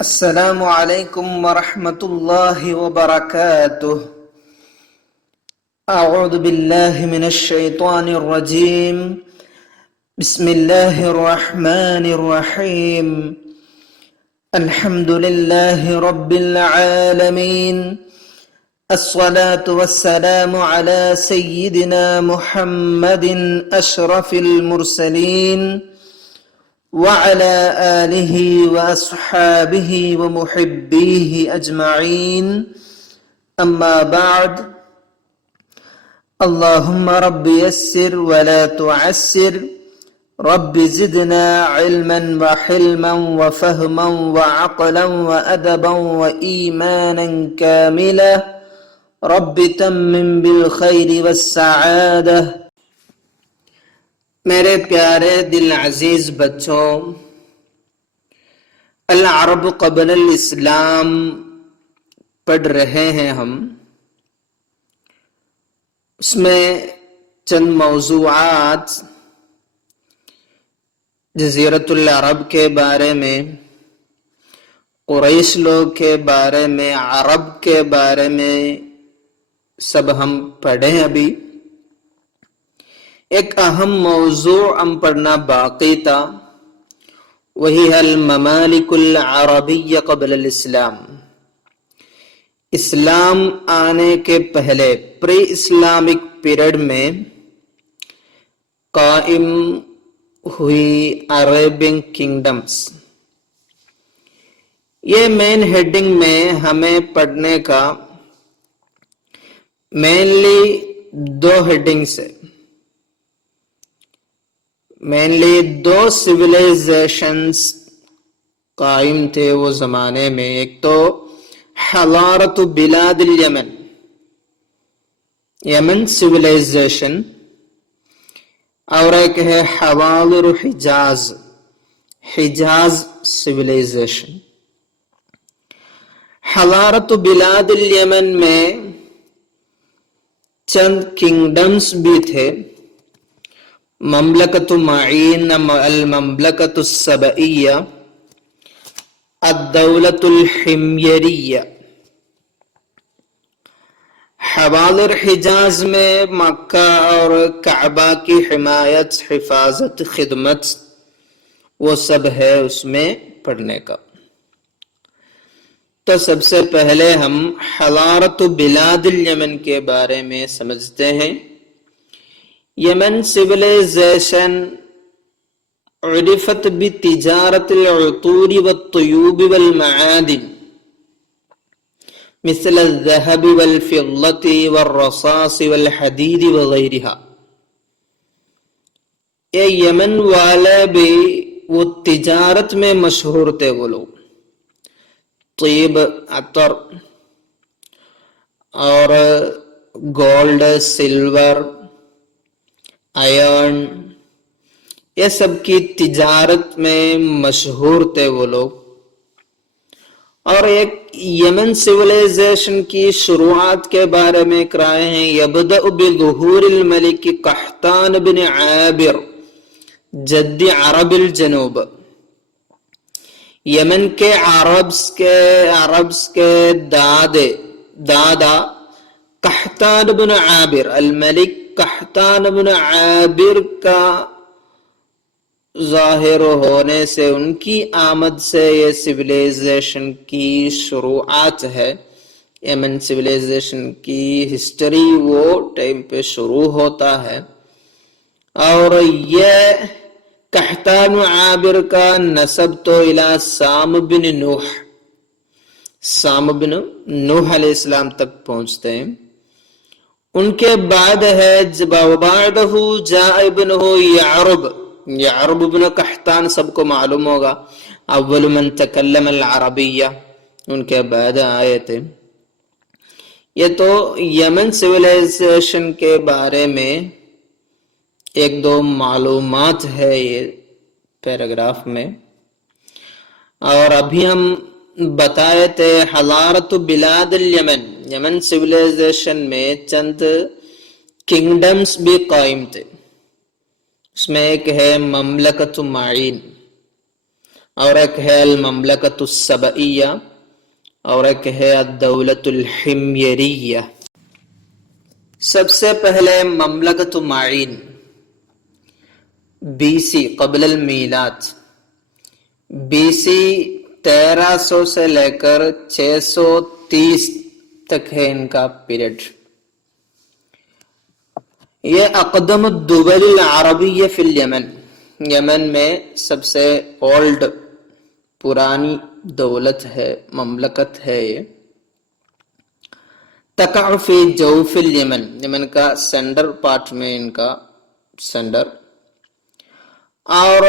السلام عليكم ورحمة الله وبركاته. أعوذ بالله من الشيطان الرجيم. بسم الله الرحمن الرحيم. الحمد لله رب العالمين. الصلاة والسلام على سيدنا محمد أشرف المرسلين وعلى آله وأصحابه ومحبيه أجمعين. أما بعد. اللهم رب يسر ولا تعسر. رب زدنا علما وحلما وفهما وعقلا وأدبا وإيمانا كاملا. رب تمم بالخير والسعادة. میرے پیارے دل عزیز بچوں، العرب قبل الاسلام پڑھ رہے ہیں ہم. اس میں چند موضوعات جزیرۃ العرب کے بارے میں، قریش لوگ کے بارے میں، عرب کے بارے میں سب ہم پڑھیں. ابھی ایک اہم موضوع ہم پڑھنا باقی تھا، وہی ہے الممالک العربی قبل الاسلام. اسلام آنے کے پہلے پری اسلامک پیریڈ میں قائم ہوئی عربین کنگڈمز. یہ مین ہیڈنگ میں ہمیں پڑھنے کا مینلی دو ہیڈنگز ہے. مینلی دو سویلائزیشنز قائم تھے وہ زمانے میں. ایک تو حضارت بلاد الیمن، یمن سویلائزیشن، اور ایک ہے حواضر حجاز، حجاز سویلائزیشن. حضارت بلاد الیمن میں چند کنگڈمز بھی تھے. مملکت معین، المملکت السبعیہ، الدولت الحمیریہ. حواضر حجاز میں مکہ اور کعبہ کی حمایت، حفاظت، خدمت، وہ سب ہے اس میں پڑھنے کا. تو سب سے پہلے ہم حضارت بلاد الیمن کے بارے میں سمجھتے ہیں. یمن سویلائزیشن عرفت بتجارت العطور والطیوب والمعادن مثل الذهب والفضة والرصاص والحديد وغيرها. یہ یمن والے بھی وہ تجارت میں مشہور تھے. وہ لوگ طیب، عطر اور گولڈ، سلور، آئرن، یہ سب کی تجارت میں مشہور تھے وہ لوگ. اور ایک یمن سویلائزیشن کی شروعات کے بارے میں کرائے ہیں. یبدأ بظہور الملک قحطان بن عابر جد عرب الجنوب. یمن کے عربز کے دادا قحطان بن عابر، الملک قحطان بن عابر کا ظاہر ہونے سے، ان کی آمد سے یہ سویلائزیشن کی شروعات ہے. یمن سویلائزیشن کی ہسٹری وہ ٹائم پہ شروع ہوتا ہے. اور یہ قحطان عابر کا نسب تو الى سام بن نوح، سام بن نوح علیہ السلام تک پہنچتے ہیں. ان کے بعد ہے وبعدہ جاء ابنہ یعرب. یعرب بن قحطان سب کو معلوم ہوگا، اول من تکلم العربیہ، ان کے بعد آئے تھے. یہ تو یمن سویلائزیشن کے بارے میں ایک دو معلومات ہے یہ پیراگراف میں. اور ابھی ہم بتائے تھے حضارت بلاد الیمن، یمن سویلائزیشن میں چند کنگڈمز بھی قائم تھے. اس میں ایک ہے مملکت معین، اور ایک ہے المملکۃ السبعیہ اور ایک ہے الدولۃ الحمیریہ۔ سب سے پہلے مملکۃ معین بی سی قبل المیلاد، بی سی 1300 سے لے کر 630 تک ہے ان کا پیریڈ۔ یہ اقدم الدول العربیہ فی الیمن، یمن میں سب سے اولڈ پرانی دولت ہے، مملکت ہے یہ۔ تقع فی جوف الیمن، یمن کا سینٹر پارٹ میں ان کا سینٹر۔ اور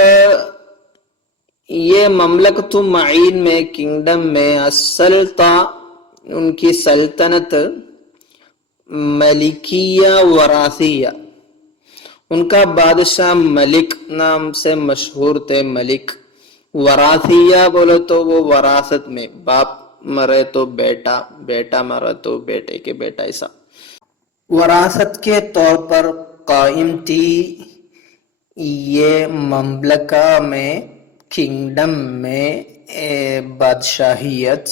یہ مملکت معین میں کنگڈم میں السلطہ، ان کی سلطنت ملکیہ وراثیہ، ان کا بادشاہ ملک نام سے مشہور تھے، ملک۔ وراثیہ بولے تو وہ وراثت میں، باپ مرے تو بیٹا، بیٹا مرے تو بیٹے کے بیٹا، ایسا وراثت کے طور پر قائم تھی یہ مملکہ میں، کنگڈم میں بادشاہیت۔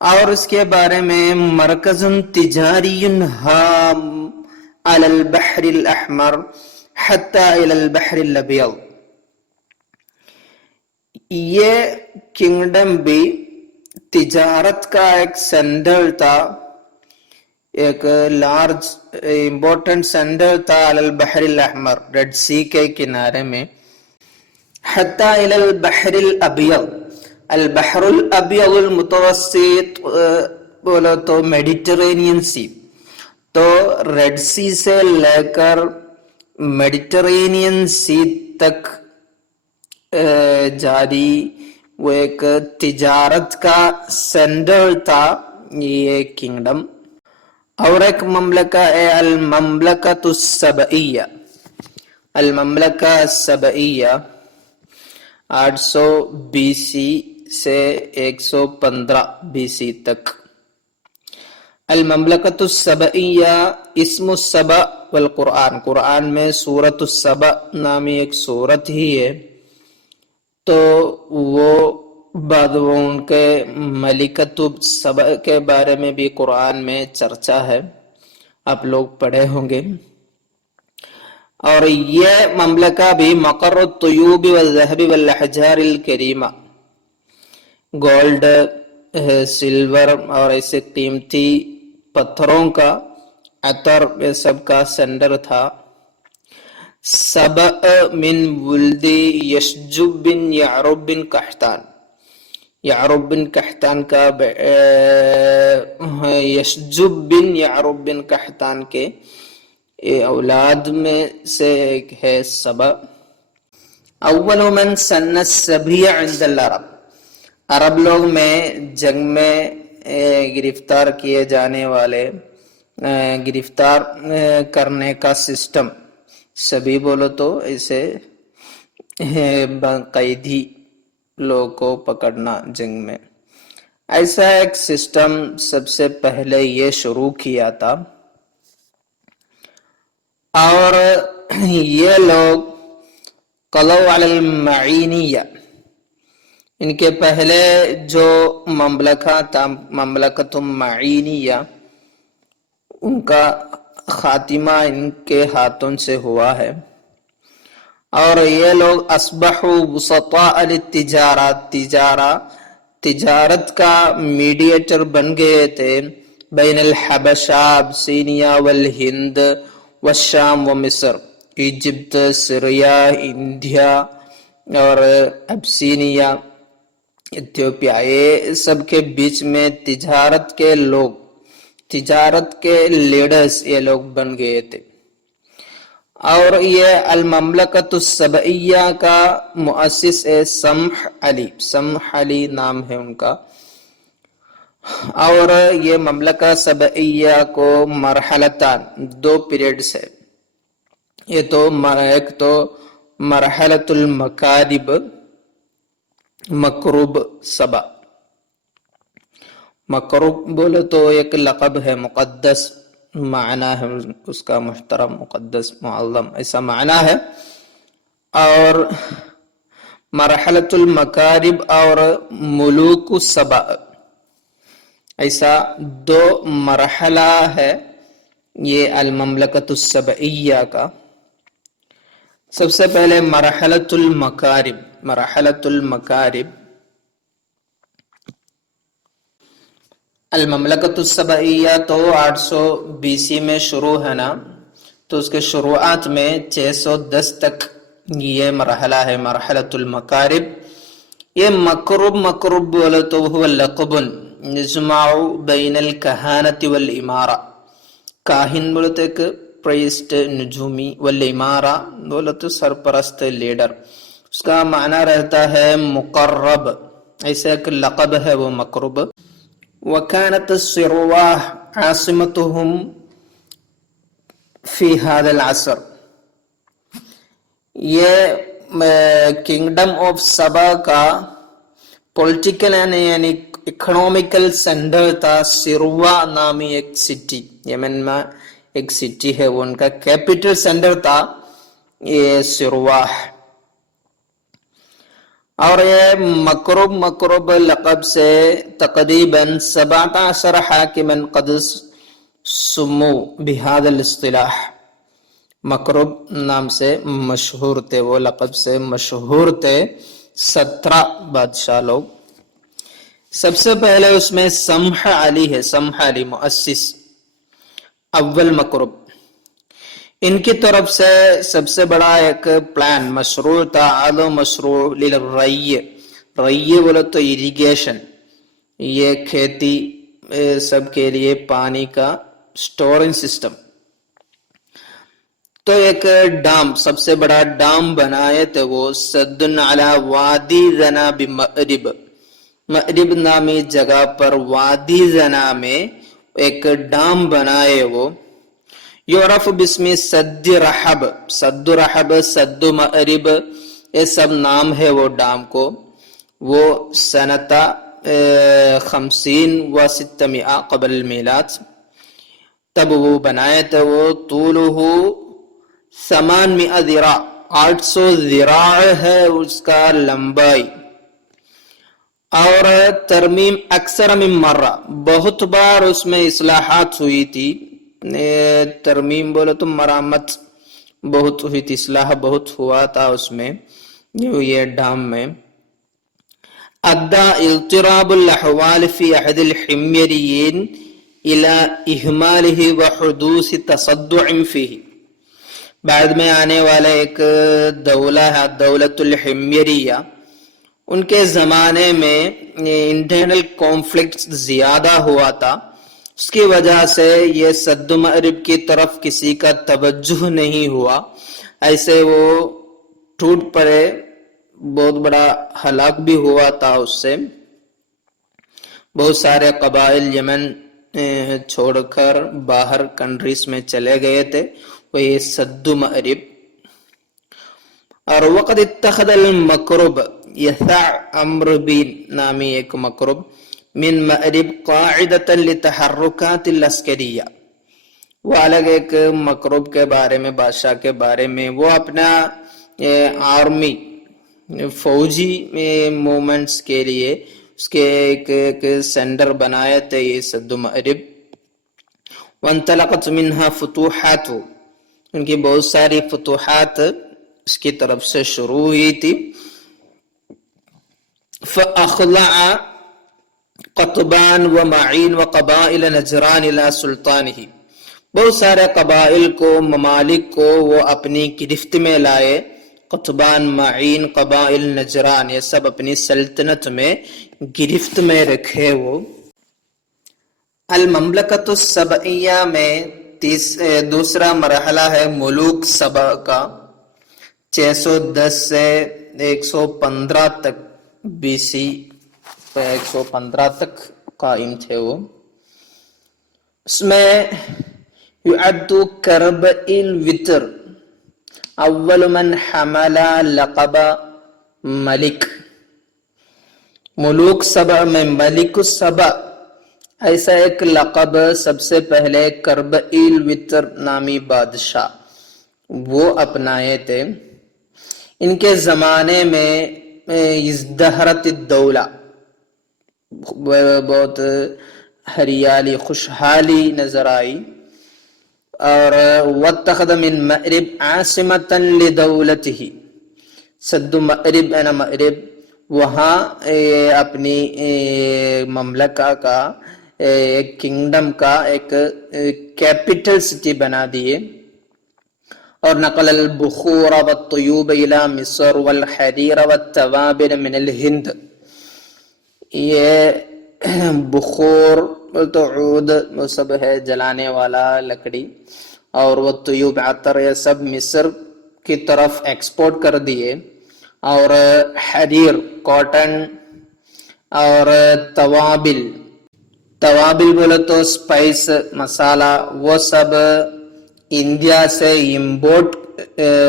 اور اس کے بارے میں مرکز تجاری ہام علی البحر الاحمر حتی الی البحر الابیض، یہ کنگڈم بھی تجارت کا ایک سینٹر تھا، ایک لارج امپورٹنٹ سینٹر تھا علی البحر الاحمر، ریڈ سی کے کنارے میں۔ حتی الی البحر الابیض، البحر الابیض المتوسط بولو تو میڈیٹرینین سی، تو ریڈ سی سے لے کر میڈیٹرینین سی تک جاری وہ ایک تجارت کا سینٹر تھا یہ کنگڈم۔ اور ایک مملکہ ہے المملکۃ السبعیہ، المملکہ السبعیہ 800 بی سی سے 115 بی سی تک۔ المملکۃ السبعیہ اسم السبع والقرآن، قرآن میں سورۃ السبع نامی ایک سورت ہی ہے، تو وہ بعد وہ ان کے ملکۃ السبع کے بارے میں بھی قرآن میں چرچا ہے، آپ لوگ پڑھے ہوں گے۔ اور یہ مملکہ بھی مقر الطیوب والذہب والاحجار الکریمہ، گولڈ، سلور اور ایسے قیمتی پتھروں کا، عطر، یہ سب کا سینٹر تھا۔ سبع من ولد یشجب بن یعرب بن قحطان، یعرب بن قحطان کا یشجب بن یعرب بن قحطان کے اولاد میں سے ایک ہے سبع۔ اول من سن السبیع عند العرب، عرب لوگ میں جنگ میں گرفتار کیے جانے والے، گرفتار کرنے کا سسٹم، سبھی بولو تو ایسے قیدی لوگ کو پکڑنا جنگ میں، ایسا ایک سسٹم سب سے پہلے یہ شروع کیا تھا۔ اور یہ لوگ قضوا علی المعینیہ، ان کے پہلے جو مملکہ تھا مملکۃ معینیہ، ان کا خاتمہ ان کے ہاتھوں سے ہوا ہے۔ اور یہ لوگ اصبحوا وسطاء للتجارات، تجارت کا میڈیٹر بن گئے تھے، بین الحبشہ ابسینیہ والہند والشام ومصر، ایجپٹ، سیریا، انڈیا اور ابسینیہ، ایتھوپیا، یہ سب کے بیچ میں تجارت کے لوگ، تجارت کے لیڈرز یہ لوگ بن گئے تھے۔ اور یہ المملکۃ السبعیہ کا مؤسس ہے سمح علی، سمح علی نام ہے ان کا۔ اور یہ مملکہ سبعیہ کو مرحلتان، دو پیریڈز ہے، یہ تو ایک تو مرحلۃ المکارب، مکروب سبع، مکروب بولے تو ایک لقب ہے، مقدس معنی ہے اس کا، محترم، مقدس، معظم، ایسا معنی ہے۔ اور مرحلۃ المکارب اور ملوک السبع، ایسا دو مرحلہ ہے یہ المملکۃ السبعیہ کا۔ سب سے پہلے مرحلۃ المکارب، مرحلۃ المکارب المملکۃ السبعیہ تو 820 میں شروع ہے نا، تو اس کے شروعات میں 610 تک یہ مرحلہ ہے مرحلۃ المکارب۔ یہ مکرب بولے تو وہ لقب یجمع بین الکہانۃ والامارہ، کاہن بولے تو ایک پریسٹ نجومی، والامارہ بولے تو سرپرست لیڈر، اس کا معنی رہتا ہے مقرب، ایسا ایک لقب ہے وہ مکرب۔ وکانت الصرواح عاصمتهم فی هذا العصر، یہ کنگڈم آف سبا کا پولیٹیکل یعنی اکنومیکل سینٹر تھا۔ سروا نامی ایک سٹی، یمن میں ایک سٹی ہے، وہ ان کا کیپٹل سینٹر تھا یہ سرواح۔ اور یہ مکرب لقب سے تقریباً 17 حاکماً قد سمو بہذا الاصطلاح، مکرب نام سے مشہور تھے، وہ لقب سے مشہور تھے 17 بادشاہ لوگ۔ سب سے پہلے اس میں سمح علی ہے، سمح علی مؤسس اول مکرب، ان کی طرف سے سب سے بڑا ایک پلان مشروع تھا، عالم مشروع للرئی، رئی بولے تو ایریگیشن، یہ کھیتی سب کے لیے پانی کا سٹورنگ سسٹم۔ تو ایک ڈام، سب سے بڑا ڈام بنائے تھے وہ، سد علی وادی زنا بمأرب، مأرب نامی جگہ پر وادی زنا میں ایک ڈام بنائے وہ، یعرف باسم سد رحب، سد رحب، سد مأرب، یہ سب نام ہے وہ ڈام کو۔ وہ سنتا 50 و 600 قبل المیلاد تب وہ بنائے تھے وہ، طولہ 800 ذراع، 800 ذراع ہے اس کا لمبائی، اور ترمیم اکثر من مرہ، بہت بار اس میں اصلاحات ہوئی تھی، ترمیم بولے تو مرامت بہت ہوئی تھی، اصلاح بہت ہوا تھا اس میں یہ ڈام میں۔ ادى اضطراب الاحوال في احد الحميريين الى اهماله وحدوث تصدع فيه، بعد میں آنے والا ایک دولہ ہے دولت الحمیریہ، ان کے زمانے میں انٹرنل کانفلکٹ زیادہ ہوا تھا، اس کی وجہ سے یہ سد مأرب کی طرف کسی کا توجہ نہیں ہوا، ایسے وہ ٹوٹ پڑے، بہت بڑا ہلاک بھی ہوا تھا اس سے، بہت سارے قبائل یمن چھوڑ کر باہر کنٹریز میں چلے گئے تھے، وہ یہ سد مأرب۔ اور وقد اتخذ المکرب یسع عمرو بن نامی ایک مکرب من مأرب قاعدة لتحرکات العسکریہ، وہ الگ ایک مکرب کے بارے میں، بادشاہ کے بارے میں، وہ اپنا آرمی فوجی مومنٹس کے لیے اس کے ایک سینٹر بنائے تھے یہ سد مأرب۔ وانطلقت منها فتوحات، ان کی بہت ساری فتوحات اس کی طرف سے شروع ہوئی تھی۔ فاخضع قطبان و معین و قبائل نجران الى سلطانہ، بہت سارے قبائل کو، ممالک کو وہ اپنی گرفت میں لائے، قطبان، معین، قبائل نجران، یہ سب اپنی سلطنت میں گرفت میں رکھے وہ۔ المملکۃ السبعیہ میں دوسرا مرحلہ ہے ملوک سبع کا، 610 سے 115 تک BC، 115 تک قائم تھے وہ۔ اس میں یعد کرب الوتر اول من حمل لقب ملک، ملوک سبع میں ملک السبع ایسا ایک لقب سب سے پہلے کرب الوتر نامی بادشاہ وہ اپنائے تھے۔ ان کے زمانے میں ازدہرت الدولہ، بہت ہریالی خوشحالی نظر آئی، اور واتخذ من مأرب عاصمتا لدولتہ، سد مأرب ہے نا مأرب، وہاں اپنی مملکہ کا ایک کنگڈم کا ایک کیپٹل سٹی بنا دیے، اور نقل البخور والطیوب الى مصر والحریر والتوابل من الہند، یہ بخور تو عود وہ سب ہے جلانے والا لکڑی، اور وہ طیوب عطر یہ سب مصر کی طرف ایکسپورٹ کر دیے، اور حریر کاٹن، اور توابل، توابل بولے تو اسپائس مسالہ، وہ سب انڈیا سے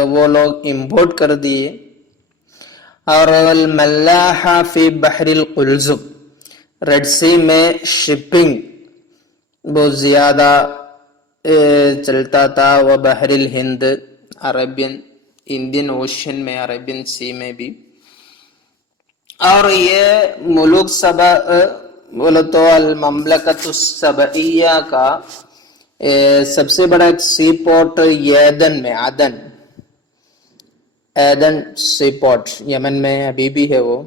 وہ لوگ امپورٹ کر دیے، اور الملاحہ فی بحر القلزم، ریڈ سی میں شپنگ بہت زیادہ چلتا تھا، وہ بحر الہند، عربین انڈین اوشن میں، عربین سی میں بھی، اور یہ ملوک سبا بولے تو المملکت السبعیہ کا سب سے بڑا ایک سی پورٹ یدن میں، ایدن سی پورٹ یمن میں ابھی بھی ہے، وہ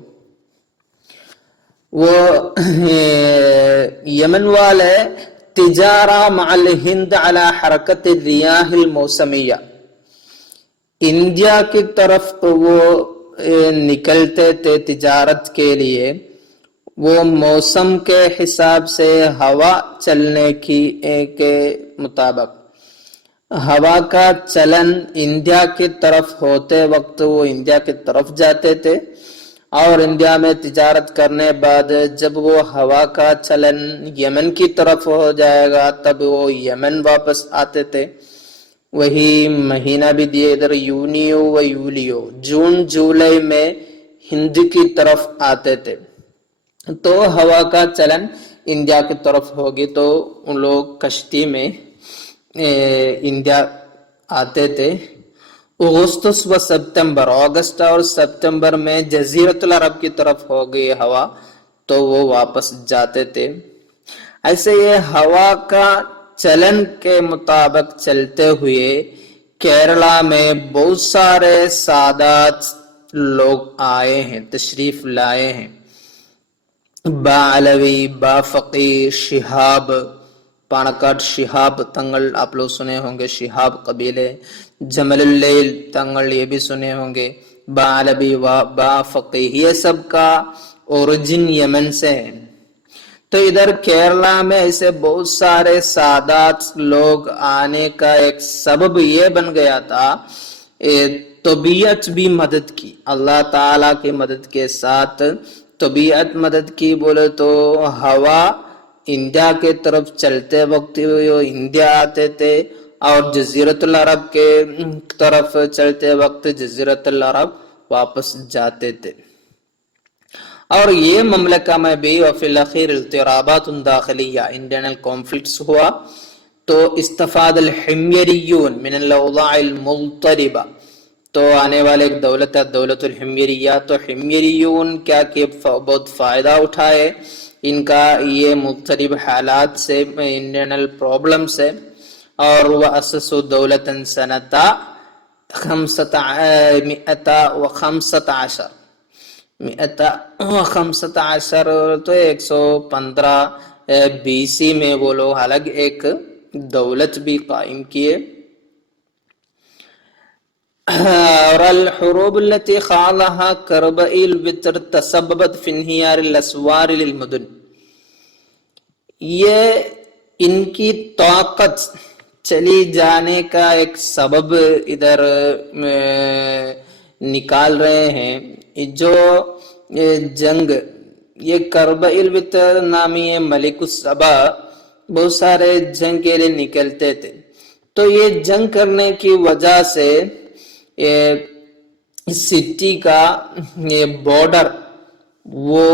یمن والے تجارہ مع الہند علی حرکت الریاح الموسمیہ، انڈیا کی طرف وہ نکلتے تھے تجارت کے لیے، وہ موسم کے حساب سے ہوا چلنے کے مطابق، ہوا کا چلن انڈیا کی طرف ہوتے وقت وہ انڈیا کی طرف جاتے تھے، اور انڈیا میں تجارت کرنے بعد جب وہ ہوا کا چلن یمن کی طرف ہو جائے گا تب وہ یمن واپس آتے تھے۔ وہی مہینہ بھی دیے ادھر، یونیو و یولیو، جون جولائی میں ہند کی طرف آتے تھے، تو ہوا کا چلن انڈیا کی طرف ہوگی تو ان لوگ کشتی میں انڈیا آتے تھے۔ اگستس و ستمبر، اگست اور ستمبر میں جزیرۃ العرب کی طرف ہو گئی ہوا تو وہ واپس جاتے تھے۔ ایسے یہ ہوا کا چلن کے مطابق چلتے ہوئے کیرلا میں بہت سارے سادات لوگ آئے ہیں، تشریف لائے ہیں، با علوی، با فقی، شہاب، پانکاٹ شہاب تنگل آپ لوگ سنے ہوں گے، شہاب قبیلے، جمل اللیل تنگل یہ بھی سنے ہوں گے، با علوی و با فقی، یہ سب کا اوریجن یمن سے ہے۔ تو ادھر کیرلا میں ایسے بہت سارے سادات لوگ آنے کا ایک سبب یہ بن گیا تھا، طبیعت بھی مدد کی، اللہ تعالیٰ کی مدد کے ساتھ طبیعت مدد کی بولے تو ہوا انڈیا کے طرف چلتے وقت وہ انڈیا آتے تھے، اور جزیرۃ العرب کے طرف چلتے وقت جزیرۃ العرب واپس جاتے تھے۔ اور یہ مملکہ میں بھی وفی الاخیر اضطرابات داخلیہ، انٹرنل کانفلکٹس ہوا، تو استفاد الحمیریون من الاوضاع المضطربہ، تو آنے والے ایک دولت ہے دولت الحمیریہ، تو حمیریون کیا کہ بہت فائدہ اٹھائے ان کا یہ مضطرب حالات سے، انٹرنل پرابلم سے، اور وَأَسَّسُوا دَوْلَةً سَنَةَ 515 115 تو 115 BC میں وہ لوگ الگ ایک دولت بھی قائم کیے۔ اور الحروب التي خاضها كربئ الوتر تسببت في انهيار الاسوار للمدن، یہ ان کی طاقت چلی جانے کا ایک سبب ادھر نکال رہے ہیں، جو جنگ، یہ کربئ الوتر نامی ملک السبا بہت سارے جنگ کے لیے نکلتے تھے، تو یہ جنگ کرنے کی وجہ سے سٹی کا یہ بارڈر وہ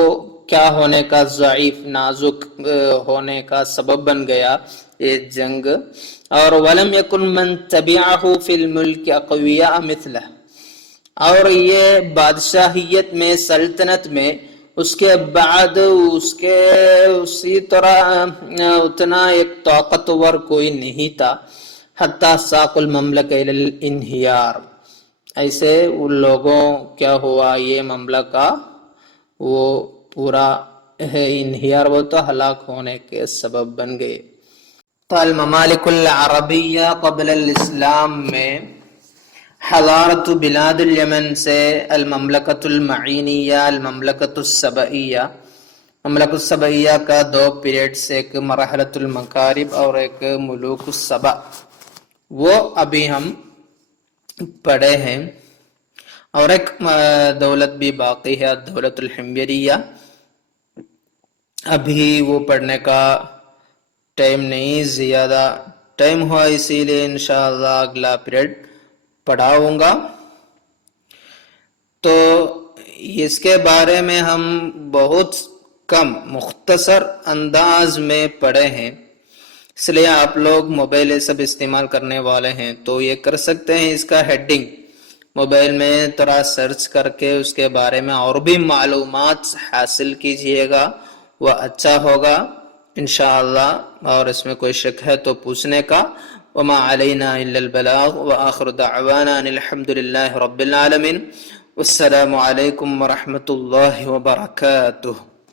کیا ہونے کا، ضعیف نازک ہونے کا سبب بن گیا یہ جنگ۔ اور وَلَمْ يَكُنْ مَنْ تَبِعَهُ فِي الْمُلْكِ أَقْوِيَاءَ مِثْلَهُ، اور یہ بادشاہیت میں، سلطنت میں اس کے بعد اس کے اسی طرح اتنا ایک طاقتور کوئی نہیں تھا، حتی ساق المملکہ الی الانہیار، ایسے ان لوگوں کیا ہوا، یہ مملکہ وہ پورا انہیار وہ تو ہلاک ہونے کے سبب بن گئے۔ تو الممالک العربیہ قبل الاسلام میں حضارت بلاد الیمن سے المملکۃ المعینیہ، المملکۃ السبعیہ، مملکۃ السبعیہ کا دو پیریڈز، ایک مرحلۃ المکارب اور ایک ملوک السبع، وہ ابھی ہم پڑھے ہیں، اور ایک دولت بھی باقی ہے دولت الحمیریہ، ابھی وہ پڑھنے کا ٹائم نہیں، زیادہ ٹائم ہوا اسی لیے انشاءاللہ اگلا پیریڈ پڑھاؤں گا۔ تو اس کے بارے میں ہم بہت کم مختصر انداز میں پڑھے ہیں، اس لیے آپ لوگ موبائل سب استعمال کرنے والے ہیں تو یہ کر سکتے ہیں، اس کا ہیڈنگ موبائل میں تھوڑا سرچ کر کے اس کے بارے میں اور بھی معلومات حاصل کیجئے گا، وہ اچھا ہوگا انشاءاللہ، اور اس میں کوئی شک ہے تو پوچھنے کا۔ وما علینا الا البلاغ وآخر دعوانا ان الحمد للہ رب العالمین، والسلام علیکم ورحمۃ اللہ وبرکاتہ۔